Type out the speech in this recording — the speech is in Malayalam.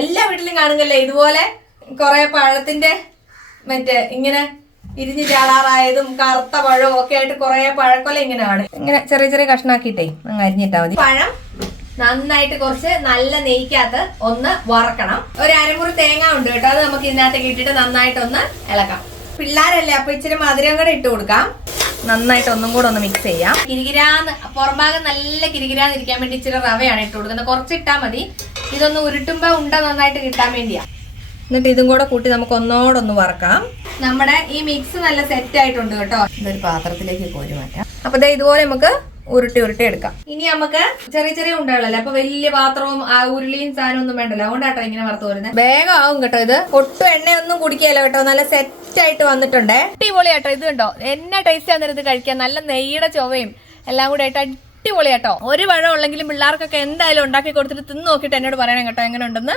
എല്ലാ വീട്ടിലും കാണുന്നല്ലേ ഇതുപോലെ കുറെ പഴത്തിന്റെ മറ്റേ ഇങ്ങനെ ഇരിഞ്ഞു ചാടാറായതും കറുത്ത പഴവും ഒക്കെ ആയിട്ട് കുറെ പഴക്കൊല ഇങ്ങനെയാണ്. ഇങ്ങനെ ചെറിയ ചെറിയ കഷ്ണാക്കിയിട്ടേ അങ്ങ് അരിഞ്ഞിട്ടാ മതി. പഴം നന്നായിട്ട് കുറച്ച് നല്ല നെയ്ക്കകത്ത് ഒന്ന് വറക്കണം. ഒരു അരമുറി തേങ്ങ ഉണ്ട് കേട്ടോ, അത് നമുക്ക് ഇതിനകത്തേക്ക് ഇട്ടിട്ട് നന്നായിട്ടൊന്ന് ഇളക്കാം. പിള്ളേരല്ലേ, അപ്പൊ ഇച്ചിരി മധുരം കൂടെ ഇട്ട് കൊടുക്കാം. നന്നായിട്ട് ഒന്നും കൂടെ ഒന്ന് മിക്സ് ചെയ്യാം. കിരികിരാന്ന് പുറംഭാഗം നല്ല കിരികിരാന്നിരിക്കാൻ വേണ്ടി ഇച്ചിരി റവയാണ് ഇട്ട് കൊടുക്കുന്നത്. കുറച്ച് ഇട്ടാൽ മതി. ഇതൊന്ന് ഉരുട്ടുമ്പോ ഉണ്ട നന്നായിട്ട് കിട്ടാൻ വേണ്ടിയാ. എന്നിട്ട് ഇതും കൂടെ കൂട്ടി നമുക്ക് ഒന്നോടൊന്ന് വറക്കാം. നമ്മുടെ ഈ മിക്സ് നല്ല സെറ്റ് ആയിട്ടുണ്ട് കേട്ടോ. ഇതൊരു പാത്രത്തിലേക്ക് കോരി മാറ്റാം. അപ്പൊ ഇതുപോലെ നമുക്ക് ഉരുട്ടി എടുക്കാം. ഇനി നമുക്ക് ചെറിയ ചെറിയ ഉണ്ടകളല്ലേ, അപ്പൊ വലിയ പാത്രവും ആ ഉരുളിയും സാധനം ഒന്നും വേണ്ടല്ലോ. അതുകൊണ്ടാട്ടോ ഇങ്ങനെ വറുത്ത് വരുന്നത്. വേഗം ആവും കേട്ടോ. ഇത് ഒട്ടും എണ്ണയൊന്നും കുടിക്കല്ലോ കേട്ടോ. നല്ല സെറ്റ് ആയിട്ട് വന്നിട്ടുണ്ടേ. അടിപൊളിയാട്ടോ. ഇത് കണ്ടോ എന്നാ ടേസ്റ്റ് ആണെന്ന് ഇത് കഴിക്കാൻ. നല്ല നെയ്യുടെ ചൊവയും എല്ലാം കൂടെ ആയിട്ട് അടിപൊളിയാട്ടോ. ഒരു പഴം ഉള്ളെങ്കിലും പിള്ളേർക്കൊക്കെ എന്തായാലും ഉണ്ടാക്കി കൊടുത്തിട്ട് തിന്ന് നോക്കിയിട്ട് എന്നോട് പറയണം കേട്ടോ എങ്ങനെ ഉണ്ടെന്ന്.